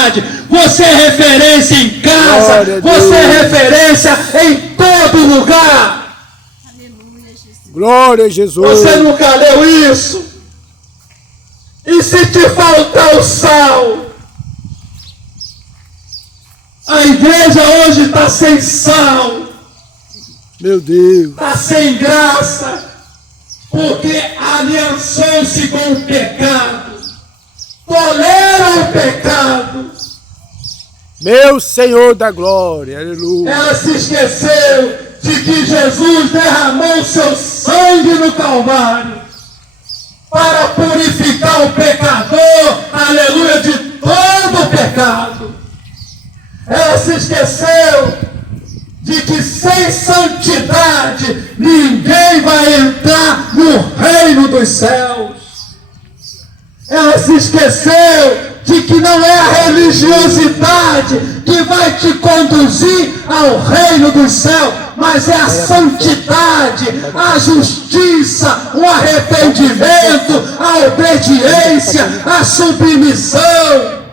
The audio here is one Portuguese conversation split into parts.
cidade, você é referência em casa, você é referência em todo lugar. Aleluia, Jesus. Glória a Jesus. Você nunca leu isso? E se te faltar o sal? A igreja hoje está sem sal. Meu Deus. Está sem graça. Porque aliançou-se com o pecado. Tolera o pecado. Meu Senhor da glória. Aleluia. Ela se esqueceu de que Jesus derramou seu sangue no Calvário para purificar o pecador, aleluia, de todo o pecado. Ela se esqueceu de que sem santidade ninguém vai entrar no reino dos céus. Ela se esqueceu de que não é a religiosidade que vai te conduzir ao reino dos céus, mas é a santidade, a justiça, o arrependimento, a obediência, a submissão.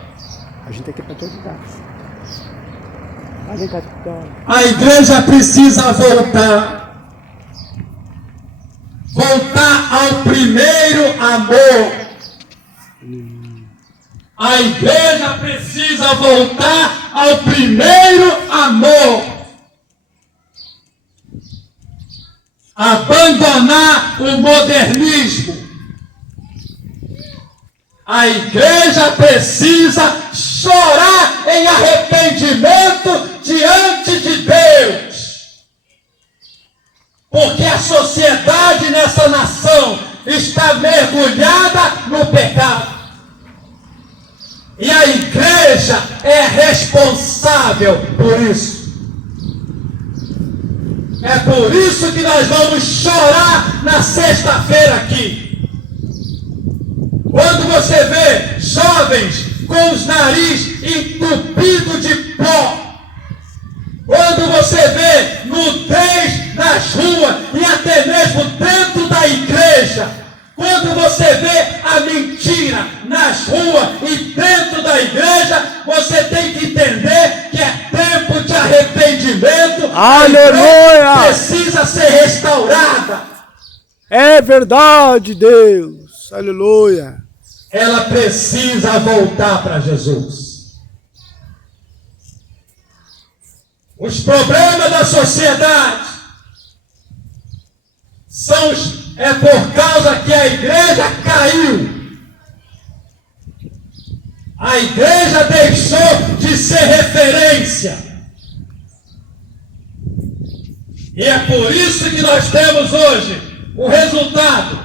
A gente aqui para te ajudar. A igreja precisa voltar. Voltar ao primeiro amor. A igreja precisa voltar ao primeiro amor. Abandonar o modernismo. A igreja precisa chorar em arrependimento diante de Deus. Porque a sociedade nessa nação está mergulhada no pecado. E a igreja é responsável por isso. É por isso que nós vamos chorar na sexta-feira aqui. Quando você vê jovens com os narizes entupidos de pó, quando você vê nudez nas ruas e até mesmo dentro da igreja, quando você vê a mentira nas ruas e dentro da igreja, você tem que entender que é tempo de arrependimento. Aleluia! A igreja precisa ser restaurada. É verdade, Deus. Aleluia. Ela precisa voltar para Jesus. Os problemas da sociedade é por causa que a igreja caiu. A igreja deixou de ser referência. E é por isso que nós temos hoje o resultado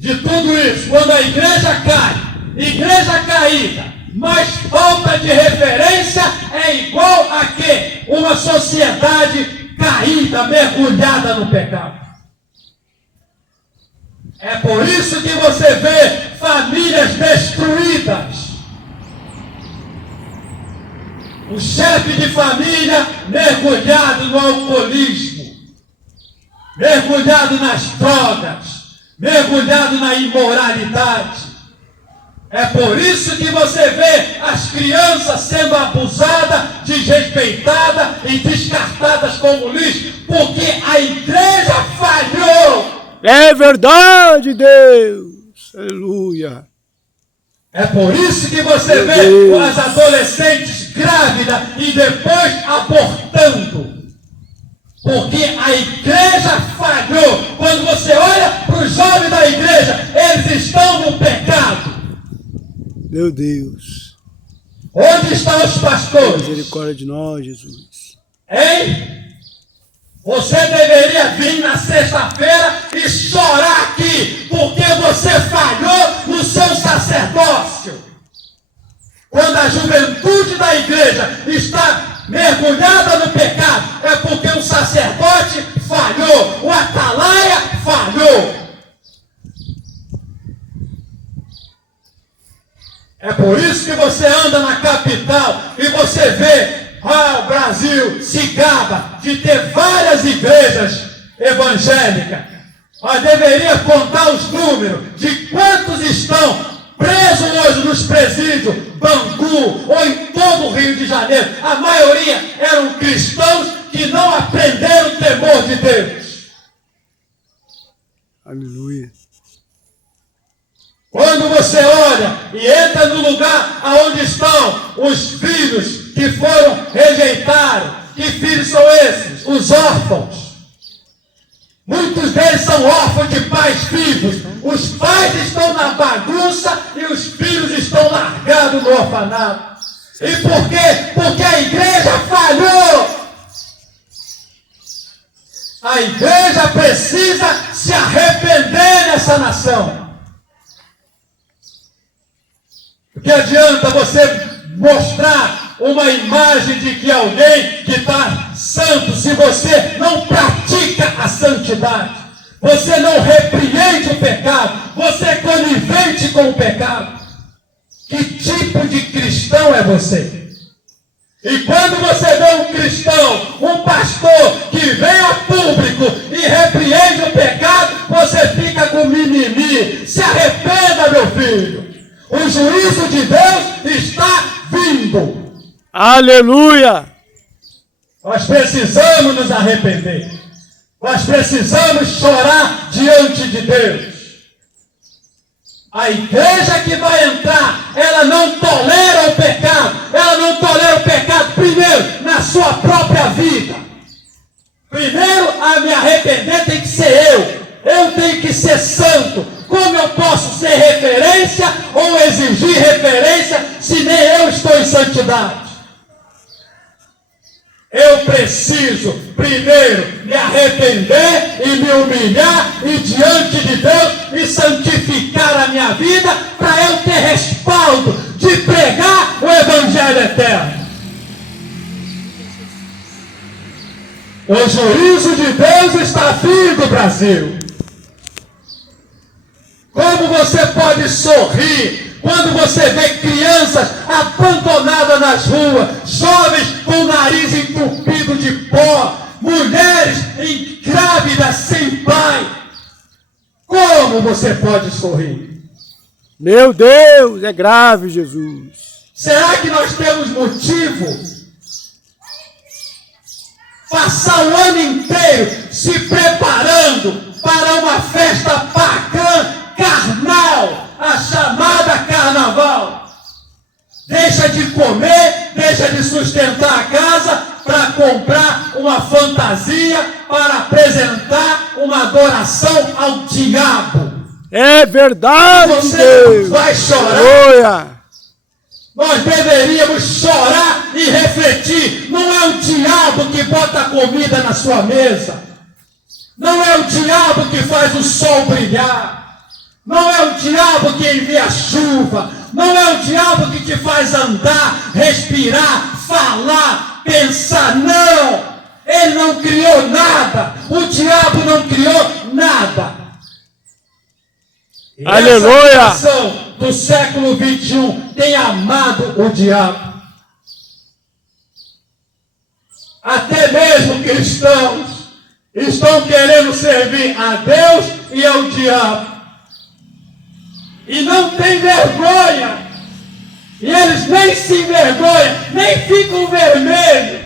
de tudo isso. Quando a igreja cai, igreja caída, mas falta de referência é igual a quê? Uma sociedade caída, mergulhada no pecado. É por isso que você vê famílias destruídas. O chefe de família mergulhado no alcoolismo, mergulhado nas drogas, mergulhado na imoralidade. É por isso que você vê as crianças sendo abusadas, desrespeitadas e descartadas como lixo, porque a igreja falhou. É verdade, Deus. Aleluia. É por isso que você vê as adolescentes grávidas e depois abortando. Porque a igreja falhou. Quando você olha para os jovens da igreja, eles estão no pecado. Meu Deus. Onde estão os pastores? Misericórdia de nós, Jesus. Hein? Você deveria vir na sexta-feira e chorar aqui, porque você falhou no seu sacerdócio. Quando a juventude da igreja está mergulhada no pecado, é porque o sacerdote falhou, o atalaia falhou. É por isso que você anda na capital e você vê, o Brasil se gaba de ter várias igrejas evangélicas. Mas deveria contar os números de quantos estão presos hoje nos presídios, Bangu ou em Rio de Janeiro. A maioria eram cristãos que não aprenderam o temor de Deus. Aleluia. Quando você olha e entra no lugar onde estão os filhos que foram rejeitados, que filhos são esses? Os órfãos. Muitos deles são órfãos de pais vivos. Os pais estão na bagunça e os filhos estão largados no orfanato. E por quê? Porque a igreja falhou. A igreja precisa se arrepender nessa nação. O que adianta você mostrar uma imagem de que alguém que está santo, se você não pratica a santidade, você não repreende o pecado, você é conivente com o pecado? Que tipo de cristão é você? E quando você vê um cristão, um pastor que vem a público e repreende o pecado, você fica com mimimi. Se arrependa, meu filho. O juízo de Deus está vindo. Aleluia. Nós precisamos nos arrepender. Nós precisamos chorar diante de Deus. A igreja que vai entrar, ela não tolera o pecado. Ela não tolera o pecado, primeiro, na sua própria vida. Primeiro, a me arrepender tem que ser eu. Eu tenho que ser santo. Como eu posso ser referência ou exigir referência se nem eu estou em santidade? Eu preciso, primeiro, me arrepender e me humilhar e diante de Deus e santificar a minha vida para eu ter respaldo de pregar o Evangelho eterno. O juízo de Deus está vindo, Brasil. Como você pode sorrir quando você vê crianças abandonadas nas ruas, jovens com o nariz entupido de pó, mulheres grávidas sem pai? Como você pode sorrir? Meu Deus, é grave, Jesus. Será que nós temos motivo? Passar o ano inteiro se preparando para uma festa pagã, carnal, a chamada carnaval. Deixa de comer, deixa de sustentar a casa para comprar uma fantasia, para apresentar uma adoração ao diabo. É verdade, Você Deus. vai chorar. Aleluia. Nós deveríamos chorar e refletir. Não é o diabo que bota a comida na sua mesa. Não é o diabo que faz o sol brilhar. Não é o diabo que envia chuva. Não é o diabo que te faz andar, respirar, falar, pensar. Não! Ele não criou nada. O diabo não criou nada. E Aleluia! essa geração do século 21 tem amado o diabo. Até mesmo cristãos estão querendo servir a Deus e ao diabo. E não tem vergonha. E eles nem se envergonham, nem ficam vermelhos.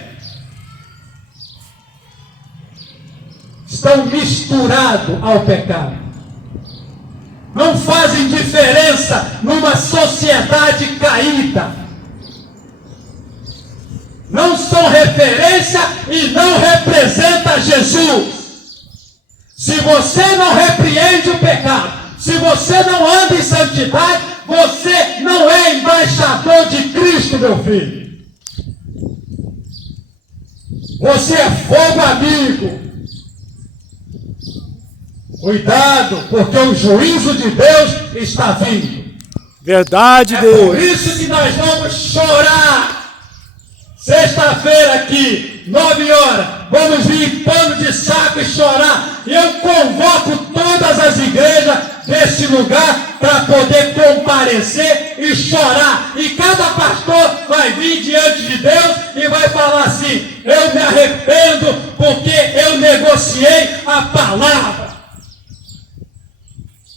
Estão misturados ao pecado. Não fazem diferença numa sociedade caída. Não são referência e não representam Jesus. Se você não repreende o pecado, se você não anda em santidade, você não é embaixador de Cristo, meu filho. Você é fogo amigo. Cuidado, porque o juízo de Deus está vindo. Verdade, É Deus. por isso que nós vamos chorar. Sexta-feira aqui, 9 horas, vamos vir em pano de saco e chorar. E eu convoco todas as igrejas deste lugar para poder comparecer e chorar. E cada pastor vai vir diante de Deus e vai falar assim: eu me arrependo porque eu negociei a palavra.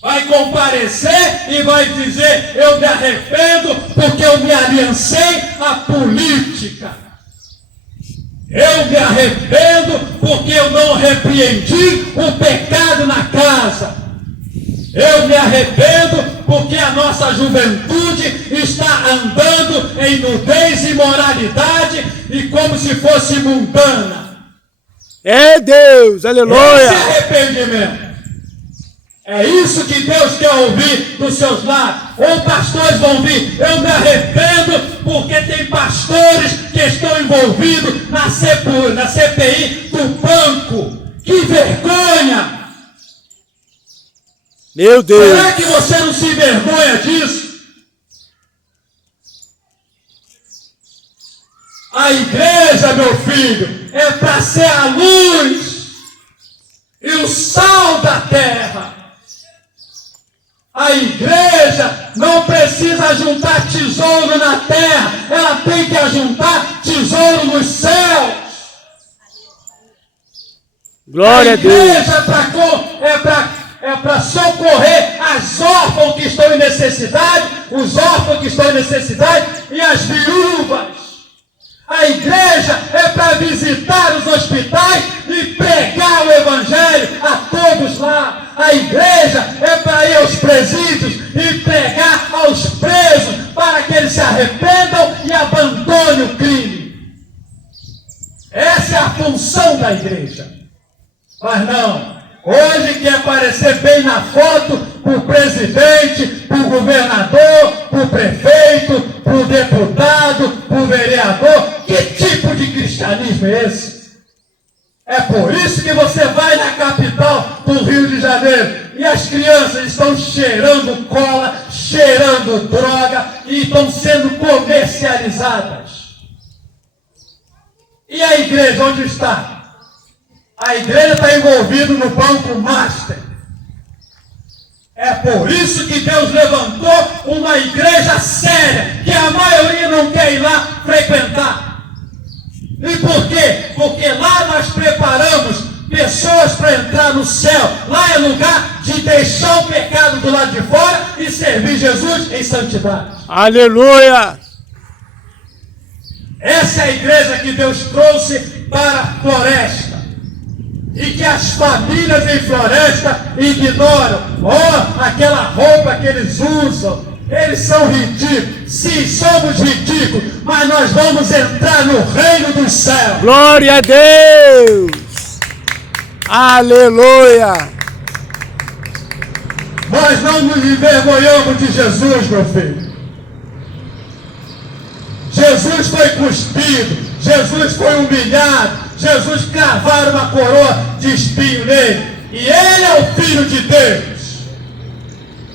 Vai comparecer aparecer e vai dizer: eu me arrependo porque eu me aliancei à política. Eu me arrependo porque eu não repreendi o pecado na casa. Eu me arrependo porque a nossa juventude está andando em nudez e imoralidade e como se fosse mundana. É Deus, aleluia. Esse arrependimento. É isso que Deus quer ouvir dos seus lados. Ou pastores vão vir: eu me arrependo porque tem pastores que estão envolvidos na CPI do banco. Que vergonha! Meu Deus. Será que você não se envergonha disso? A igreja, meu filho, é para ser a luz e o sal da terra. A igreja não precisa juntar tesouro na terra, ela tem que juntar tesouro nos céus. Glória a Deus. igreja é para socorrer as órfãos que estão em necessidade, os órfãos que estão em necessidade e as viúvas. A igreja é para visitar os hospitais e pregar o evangelho a todos lá. A igreja é para ir aos presídios e pregar aos presos para que eles se arrependam e abandonem o crime. Essa é a função da igreja. Mas não, hoje quer aparecer bem na foto para o presidente, para o governador, para o prefeito, para o deputado, para o vereador. Que tipo de cristianismo é esse? É por isso que você vai na capital do Rio de Janeiro e as crianças estão cheirando cola, cheirando droga e estão sendo comercializadas. E a igreja onde está? A igreja está envolvida no banco master. É por isso que Deus levantou uma igreja séria, que a maioria não quer ir lá frequentar. E por quê? Porque lá nós preparamos pessoas para entrar no céu. Lá é lugar de deixar o pecado do lado de fora e servir Jesus em santidade. Aleluia. Essa é a igreja que Deus trouxe para a floresta. E que as famílias em floresta ignoram. Aquela roupa que eles usam. Eles são ridículos. Sim, somos ridículos. Mas nós vamos entrar no reino dos céus. Glória a Deus. Aleluia. Nós não nos envergonhamos de Jesus, meu filho. Jesus foi cuspido. Jesus foi humilhado. Jesus cravaram uma coroa de espinho nele. E ele é o Filho de Deus.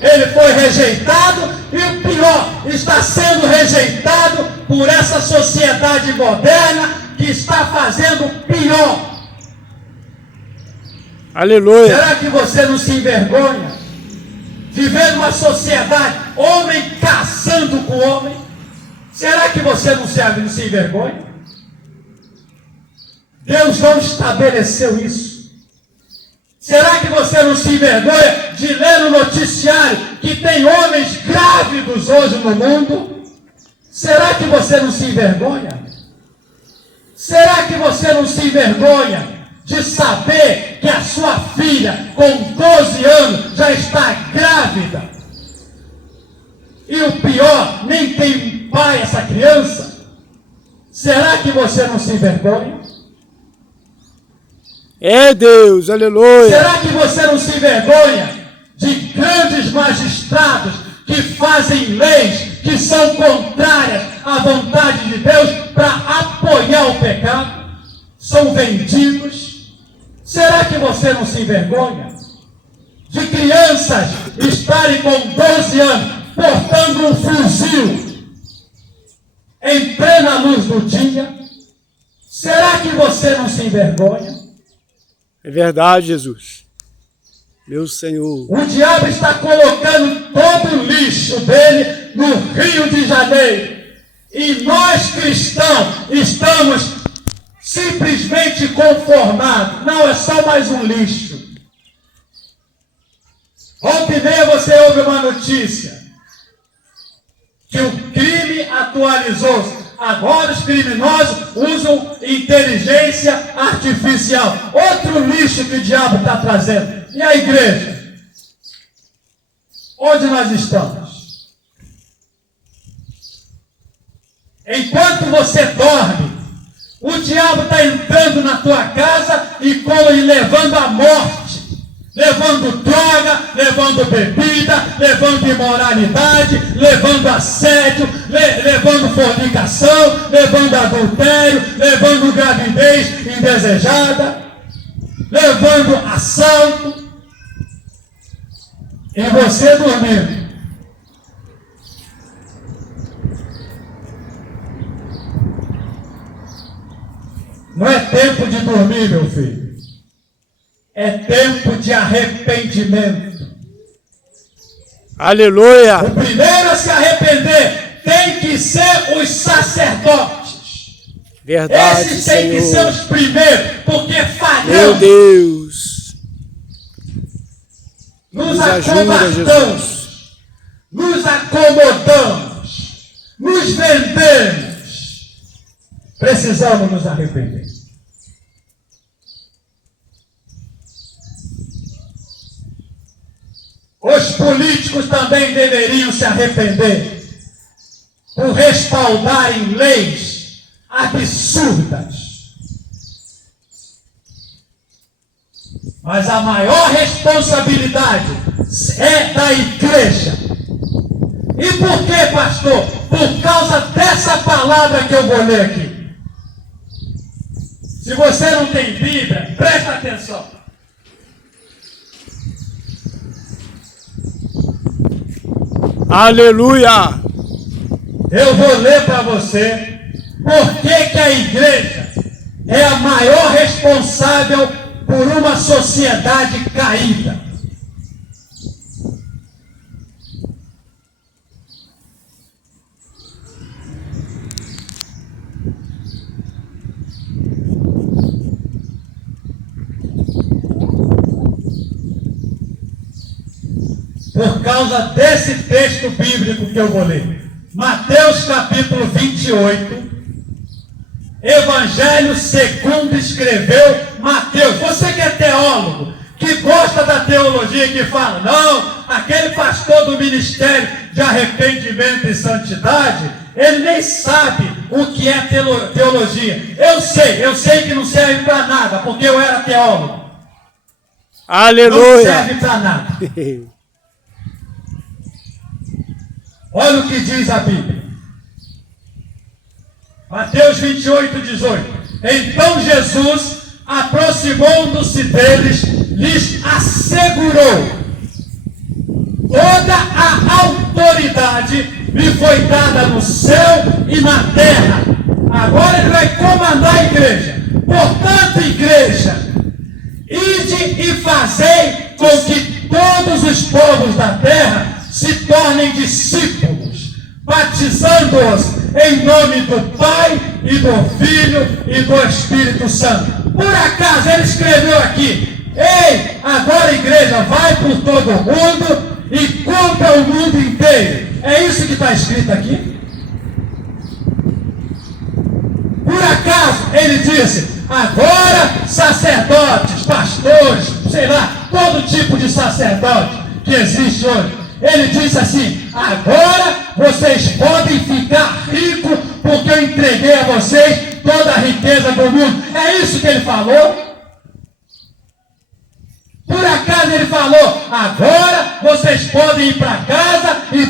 Ele foi rejeitado e o pior, está sendo rejeitado por essa sociedade moderna que está fazendo pior. Aleluia. Será que você não se envergonha de ver uma sociedade, homem casando com homem? Será que você não se envergonha? Deus não estabeleceu isso. Será que você não se envergonha de ler no noticiário que tem homens grávidos hoje no mundo? Será que você não se envergonha? Será que você não se envergonha de saber que a sua filha com 12 anos já está grávida? E o pior, nem tem pai essa criança? Será que você não se envergonha? É Deus, aleluia. Será que você não se envergonha de grandes magistrados que fazem leis que são contrárias à vontade de Deus para apoiar o pecado? São vendidos. Será que você não se envergonha de crianças estarem com 12 anos portando um fuzil em plena luz do dia? Será que você não se envergonha? É verdade, Jesus. Meu Senhor. O diabo está colocando todo o lixo dele no Rio de Janeiro. E nós cristãos estamos simplesmente conformados. Não, é só mais um lixo. Volta e meia você ouve uma notícia que o crime atualizou-se. Agora os criminosos usam inteligência artificial. Outro lixo que o diabo está trazendo. E a igreja? Onde nós estamos? Enquanto você dorme, o diabo está entrando na tua casa e levando a morte. Levando droga, levando bebida, levando imoralidade, levando assédio, levando fornicação, levando adultério, levando gravidez indesejada, levando assalto. E você dormindo. Não é tempo de dormir, meu filho. É tempo de arrependimento. Aleluia! O primeiro a se arrepender tem que ser os sacerdotes. Verdade, Esses têm que ser os primeiros, porque Meu falhamos. Deus! Nos ajuda, acovardamos, Jesus. nos acomodamos, nos vendemos. Precisamos nos arrepender. Os políticos também deveriam se arrepender por respaldarem leis absurdas. Mas a maior responsabilidade é da igreja. E por que, pastor? Por causa dessa palavra que eu vou ler aqui. Se você não tem Bíblia, presta atenção. Aleluia! Eu vou ler para você por que a igreja é a maior responsável por uma sociedade caída. Por causa desse texto bíblico que eu vou ler. Mateus capítulo 28, Evangelho segundo escreveu Mateus. Você que é teólogo, que gosta da teologia, que fala, não, aquele pastor do ministério de arrependimento e santidade, ele nem sabe o que é teologia. Eu sei que não serve para nada, porque eu era teólogo. Aleluia! Não serve para nada. Olha o que diz a Bíblia. Mateus 28, 18. Então Jesus, aproximando-se deles, lhes assegurou: toda a autoridade me foi dada no céu e na terra. Agora ele vai comandar a igreja. Portanto, igreja, ide e fazei com que todos os povos da terra se tornem discípulos, batizando-os em nome do Pai e do Filho e do Espírito Santo. Por acaso ele escreveu aqui: ei, agora igreja, vai por todo o mundo e conta o mundo inteiro. É isso que está escrito aqui? Por acaso ele disse: agora sacerdotes, pastores, sei lá, todo tipo de sacerdote que existe hoje. Ele disse assim: agora vocês podem ficar ricos, porque eu entreguei a vocês toda a riqueza do mundo. É isso que ele falou? Por acaso ele falou: agora vocês podem ir para casa e